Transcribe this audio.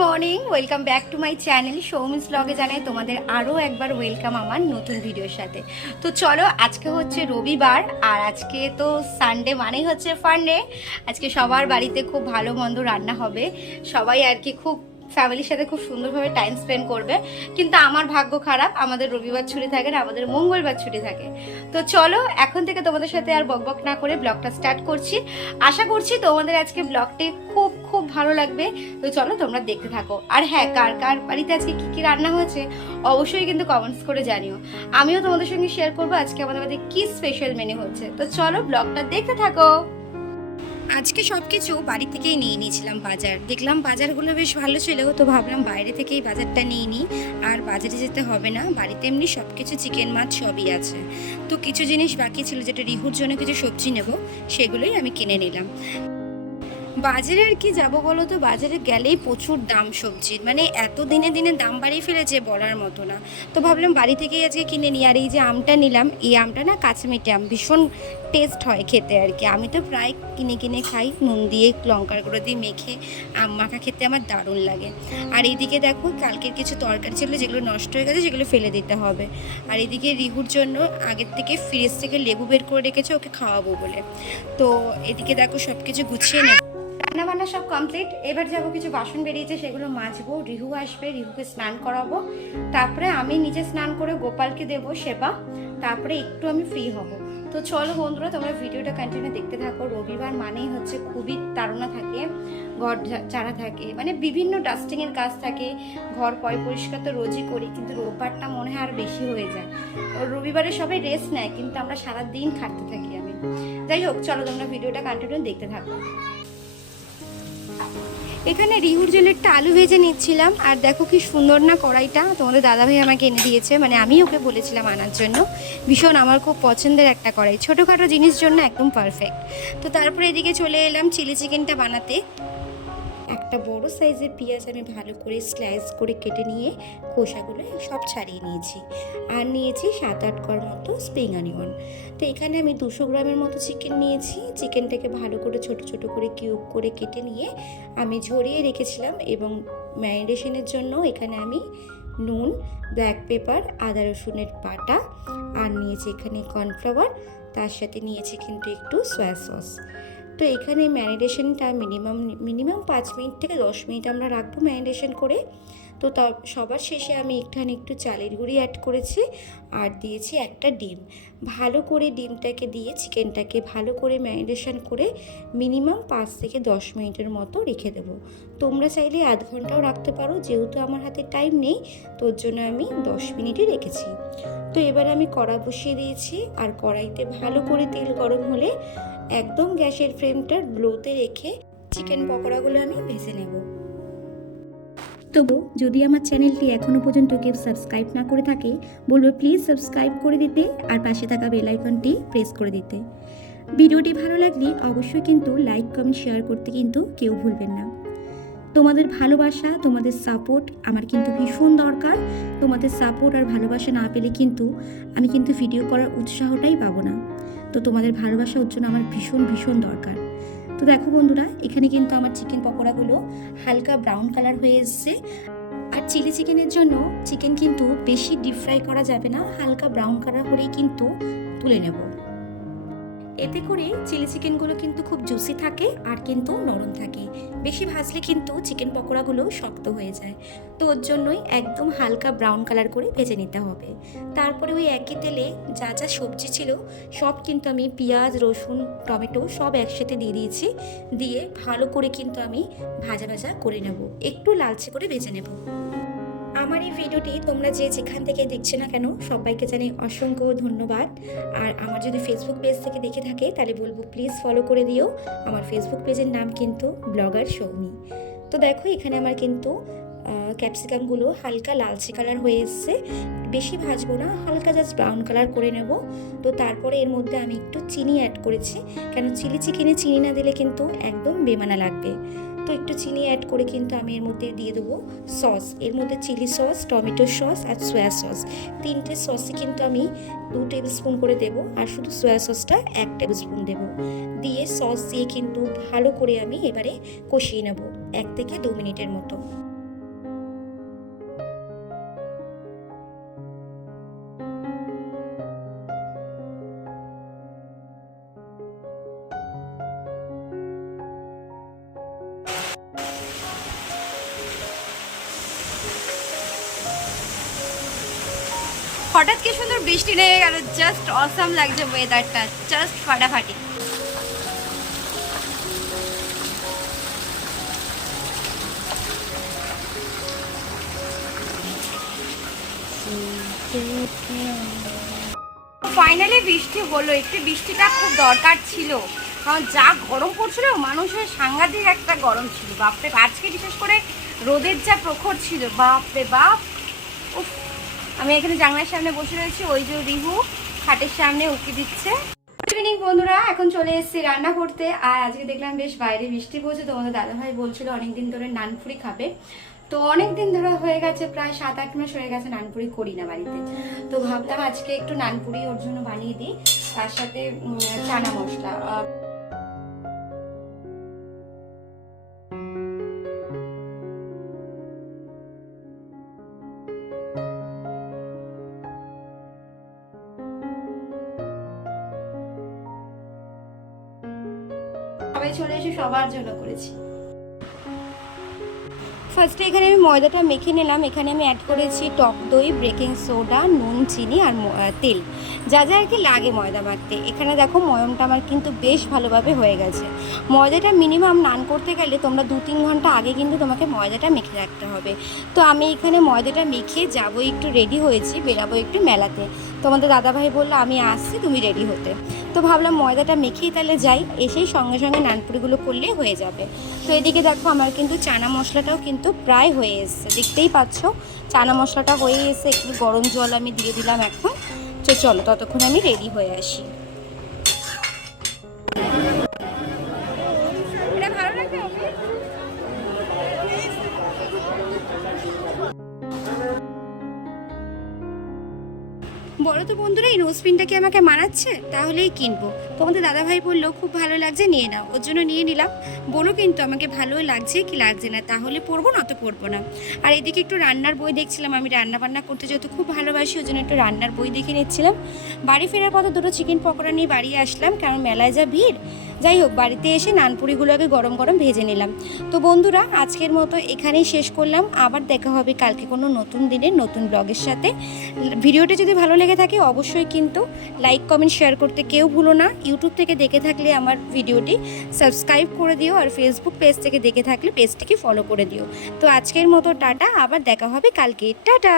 Morning, welcome back to my channel Soumi's ব্লগে। জানাই তোমাদের আরও একবার ওয়েলকাম আমার নতুন ভিডিওর সাথে। তো চলো, আজকে হচ্ছে রবিবার আর আজকে তো সানডে মানেই হচ্ছে ফান্ডে। আজকে সবার বাড়িতে খুব ভালো মন্দ রান্না হবে, সবাই আর কি খুব ফ্যামিলির সাথে খুব সুন্দরভাবে টাইম স্পেন্ড করবে। কিন্তু আমার ভাগ্য খারাপ, আমাদের রবিবার ছুটি থাকে না, আমাদের মঙ্গলবার ছুটি থাকে। তো চলো, এখন থেকে তোমাদের সাথে আর বকবক না করে ব্লগটা স্টার্ট করছি। আশা করছি তোমাদের আজকে ব্লগটি খুব খুব ভালো লাগবে। তো চলো, তোমরা দেখতে থাকো। আর হ্যাঁ, কার কার বাড়িতে আজকে কি কি রান্না হয়েছে অবশ্যই কিন্তু কমেন্টস করে জানিও। আমিও তোমাদের সঙ্গে শেয়ার করবো আজকে আমাদের বাড়িতে কি স্পেশাল মেনু হচ্ছে। তো চলো, ব্লগটা দেখতে থাকো। আজকে সব কিছু বাড়ি থেকেই নিয়ে নিয়েছিলাম। বাজার দেখলাম বাজারগুলো বেশ ভালো ছিল, তো ভাবলাম বাইরে থেকেই বাজারটা নিয়ে নিই, আর বাজারে যেতে হবে না, বাড়িতে এমনি সব কিছু চিকেন মাছ সবই আছে। তো কিছু জিনিস বাকি ছিল, যেটা রিহুর জন্য কিছু সবজি নেব, সেগুলোই আমি কিনে নিলাম। বাজারে আর কি যাবো বলো তো, বাজারে গেলেই প্রচুর দাম সবজির, মানে এত দিনে দিনে দাম বাড়িয়ে ফেলেছে বলার মতো না। তো ভাবলাম বাড়ি থেকেই আজকে কিনে নিই। আর এই যে আমটা নিলাম, এই আমটা না কাঁচামিঠে আম, ভীষণ টেস্ট হয় খেতে আর কি। আমি তো প্রায় কিনে কিনে খাই, নুন দিয়ে লঙ্কার গুঁড়ো দিয়ে মেখে আম মাখা খেতে আমার দারুণ লাগে। আর এইদিকে দেখো, কালকের কিছু তরকারি ছিল যেগুলো নষ্ট হয়ে গেছে, সেগুলো ফেলে দিতে হবে। আর এদিকে রিহুর জন্য আগের থেকে ফ্রিজ থেকে লেবু বের করে রেখেছে ওকে খাওয়াবো বলে। তো এদিকে দেখো সব কিছু গুছিয়ে নেব। রান্না বান্না সব কমপ্লিট, এবার যাবো কিছু বাসন বেরিয়েছে সেগুলো মাজবো, রিহু আসবে, রিহুকে স্নান করাবো, তারপরে আমি নিজে স্নান করে গোপালকে দেবো সেবা, তারপরে একটু আমি ফ্রি হব। তো চলো বন্ধুরা, তোমরা ভিডিওটা কন্টিনিউ দেখতে থাকো। রবিবার মানেই হচ্ছে খুবই তাড়না থাকে, ঘর ঝাড়া থাকে, মানে বিভিন্ন ডাস্টিংয়ের কাজ থাকে। ঘর পরিষ্কার তো রোজই করি, কিন্তু রোববারটা মনে হয় আর বেশি হয়ে যায়। রবিবারে সবাই রেস্ট নেয়, কিন্তু আমরা সারাদিন খাটতে থাকি। আমি যাই হোক, চলো তোমরা ভিডিওটা কন্টিনিউ দেখতে থাকো। এখানে রিহুর জন্য একটা আলু ভেজে নিচ্ছিলাম, আর দেখো কি সুন্দর না কড়াইটা, তোমাদের দাদাভাই আমাকে এনে দিয়েছে, মানে আমি ওকে বলেছিলাম আনার জন্য। ভীষণ আমার খুব পছন্দের একটা কড়াই, ছোটোখাটো জিনিস জন্য একদম পারফেক্ট। তো তারপরে এদিকে চলে এলাম চিলি চিকেনটা বানাতে। একটা বড় সাইজের পেঁয়াজ আমি ভালো করে স্লাইস করে কেটে নিয়ে খোসাগুলো সব ছাড়িয়ে নিয়েছি, আর নিয়েছি 7-8 কোয়ার মতো স্প্রিং অনিয়ন। তো এখানে আমি 200 গ্রামের মতো চিকেন নিয়েছি। চিকেনটাকে ভালো করে ছোট ছোট করে কিউব করে কেটে নিয়ে আমি ঝরিয়ে রেখেছিলাম, এবং ম্যারিনেশনের জন্য এখানে আমি নুন, ব্ল্যাক পেপার, আদা রসুনের বাটা, আর নিয়েছি এখানে কর্নফ্লাওয়ার, তার সাথে নিয়েছি কিন্তু একটু সয়া সস। তো এখানে ম্যারিনেশনটা মিনিমাম 5 মিনিট থেকে 10 মিনিট আমরা রাখবো ম্যারিনেশন করে। তো সবার শেষে আমি একটু চালের গুঁড়ি অ্যাড করেছি, আর দিয়েছি একটা ডিম। ভালো করে ডিমটাকে দিয়ে চিকেনটাকে ভালো করে ম্যারিনেশন করে মিনিমাম 5 থেকে 10 মিনিটের মতো রেখে দেবো। তোমরা চাইলে আধ ঘন্টাও রাখতে পারো, যেহেতু আমার হাতে টাইম নেই তোর জন্য আমি 10 মিনিটই রেখেছি। তো এবার আমি কড়া বসিয়ে দিয়েছি, আর কড়াইতে ভালো করে তেল গরম হলে একদম গ্যাসের ফ্লেমটা লোতে রেখে চিকেন পকোড়াগুলো আমি ভেজে নেব। তবু যদি আমার চ্যানেলটি এখনও পর্যন্ত কেউ সাবস্ক্রাইব না করে থাকে, বলবো প্লিজ সাবস্ক্রাইব করে দিতে, আর পাশে থাকা বেল আইকনটি প্রেস করে দিতে। ভিডিওটি ভালো লাগলে অবশ্যই কিন্তু লাইক, কমেন্ট, শেয়ার করতে কিন্তু কেউ ভুলবেন না। তোমাদের ভালোবাসা, তোমাদের সাপোর্ট আমার কিন্তু ভীষণ দরকার। তোমাদের সাপোর্ট আর ভালোবাসা না পেলে কিন্তু আমি কিন্তু ভিডিও করার উৎসাহটাই পাবো না। তো তোমাদের ভালোবাসা ওর জন্য আমার ভীষণ ভীষণ দরকার। তো দেখো বন্ধুরা, এখানে কিন্তু আমার চিকেন পকোড়াগুলো হালকা ব্রাউন কালার হয়ে এসছে। আর চিলি চিকেনের জন্য চিকেন কিন্তু বেশি ডিপ ফ্রাই করা যাবে না, হালকা ব্রাউন কালার হলেই কিন্তু তুলে নেব। এতে করে চিলি চিকেনগুলো কিন্তু খুব জুসি থাকে আর কিন্তু নরম থাকে। বেশি ভাজলে কিন্তু চিকেন পকোড়াগুলো শক্ত হয়ে যায়। তো ওর জন্যই একদম হালকা ব্রাউন কালার করে ভেজে নিতে হবে। তারপরে ওই একই তেলে যা যা সবজি ছিল সব কিন্তু আমি পেঁয়াজ, রসুন, টমেটো সব একসাথে দিয়ে দিয়েছি। দিয়ে ভালো করে কিন্তু আমি ভাজা ভাজা করে নেব, একটু লালচে করে ভেজে নেব। আমার এই ভিডিওটি তোমরা যে যেখান থেকে দেখছে না কেন, সবাইকে জানাই অসংখ্য ধন্যবাদ। আর আমার যদি ফেসবুক পেজ থেকে দেখে থাকে তাহলে বলবো প্লিজ ফলো করে দিও। আমার ফেসবুক পেজের নাম কিন্তু ব্লগার সৌমি। তো দেখো, এখানে আমার কিন্তু ক্যাপসিকামগুলো হালকা লালচে কালার হয়ে এসছে। বেশি ভাজবো না, হালকা জাস্ট ব্রাউন কালার করে নেব। তো তারপরে এর মধ্যে আমি একটু চিনি অ্যাড করেছি, কেন চিলি চিকেনে চিনি না দিলে কিন্তু একদম বেমানা লাগবে। তো একটু চিনি অ্যাড করে কিন্তু আমি এর মধ্যে দিয়ে দেবো সস। এর মধ্যে চিলি সস, টমেটো সস আর সয়া সস, 3টে সসই কিন্তু আমি 2 টেবিল স্পুন করে দেবো, আর শুধু সয়া সসটা 1 টেবিল স্পুন দেবো। দিয়ে সস দিয়ে কিন্তু ভালো করে আমি এবারে কষিয়ে নেব 1 থেকে 2 মিনিটের মতো। হঠাৎ কি সুন্দর বৃষ্টি নেমে গেল, জাস্ট অসাম লাগছে ওয়েদারটা, জাস্ট ফাটাফাটি। ফাইনালি বৃষ্টি হলো, একটু বৃষ্টিটা খুব দরকার ছিল, কারণ যা গরম পড়ছিল মানুষের সাংঘাতিক একটা গরম ছিল বাপরে। আজকে বিশেষ করে রোদের যা প্রখর ছিল বাপরে বাপ। উফ, আমি এখানে জানলার সামনে বসে রয়েছি, ওই যে রিহু খাটের সামনে উকি দিচ্ছে। গুড ইভিনিং বন্ধুরা, এখন চলে এসেছি রান্না করতে। আর আজকে দেখলাম বেশ বাইরে বৃষ্টি পড়ছে, তোমাদের দাদাভাই বলছিল অনেকদিন ধরে নানপুরি খাবে। তো অনেকদিন ধরে হয়ে গেছে, প্রায় 7-8 মাস হয়ে গেছে নানপুরি করি না বাড়িতে। তো ভাবলাম আজকে একটু নানপুরি ওর জন্য বানিয়ে দিই, তার সাথে চানা মশলা। সবাই চলে এসে সবার জন্য করেছি। ফার্স্টে এখানে আমি ময়দাটা মেখে নিলাম। এখানে আমি অ্যাড করেছি টক দই, বেকিং সোডা, নুন, চিনি আর তেল, যা যা আর কি লাগে ময়দা মাখতে। এখানে দেখো ময়মটা আমার কিন্তু বেশ ভালোভাবে হয়ে গেছে। ময়দাটা মিনিমাম নান করতে গেলে তোমরা 2-3 ঘন্টা আগে কিন্তু তোমাকে ময়দাটা মেখে রাখতে হবে। তো আমি এখানে ময়দাটা মেখে যাবো, একটু রেডি হয়েছি, বেরাবো একটু মেলাতে। তোমাদের দাদাভাই বললো আমি আসছি, তুমি রেডি হতে। তো ভাবলাম ময়দাটা মেখেই তাহলে যাই, এসেই সঙ্গে সঙ্গে নানপুরিগুলো করলেই হয়ে যাবে। তো এদিকে দেখো আমার কিন্তু চানা মশলাটাও কিন্তু প্রায় হয়ে এসছে, দেখতেই পাচ্ছ চানা মশলাটা হয়ে এসে একটু গরম জল আমি দিয়ে দিলাম এখন। তো চলো ততক্ষণ আমি রেডি হয়ে আসি। এটা ভালো লাগবে। বলো তো বন্ধুরা, এই নোজপিনটা কি আমাকে মানাচ্ছে? তাহলেই কিনবো। তোমাদের দাদাভাই বললো খুব ভালো লাগছে, নিয়ে নাও। ওর জন্য নিয়ে নিলাম। বলো কিন্তু আমাকে ভালো লাগছে কি লাগছে না, তাহলে পরবো না তো পরবো না। আর এদিকে একটু রান্নার বই দেখছিলাম, আমি রান্না বান্না করতে যেহেতু খুব ভালোবাসি, ওই জন্য একটু রান্নার বই দেখে নিচ্ছিলাম। বাড়ি ফেরার পথে 2টো চিকেন পকোড়া নিয়ে বাড়ি আসলাম, কারণ মেলায় যা ভিড়। যাই হোক, বাড়িতে এসে নানপুরিগুলোকে গরম গরম ভেজে নিলাম। তো বন্ধুরা, আজকের মতো এখানেই শেষ করলাম। আবার দেখা হবে কালকে কোনো নতুন দিনের নতুন ব্লগের সাথে। ভিডিওটি যদি ভালো লেগে থাকে অবশ্যই কিন্তু লাইক, কমেন্ট, শেয়ার করতে কেউ ভুলো না। ইউটিউব থেকে দেখে থাকলে আমার ভিডিওটি সাবস্ক্রাইব করে দিও, আর ফেসবুক পেজ থেকে দেখে থাকলে পেজটিকে ফলো করে দিও। তো আজকের মতো টাটা, আবার দেখা হবে কালকে। টাটা।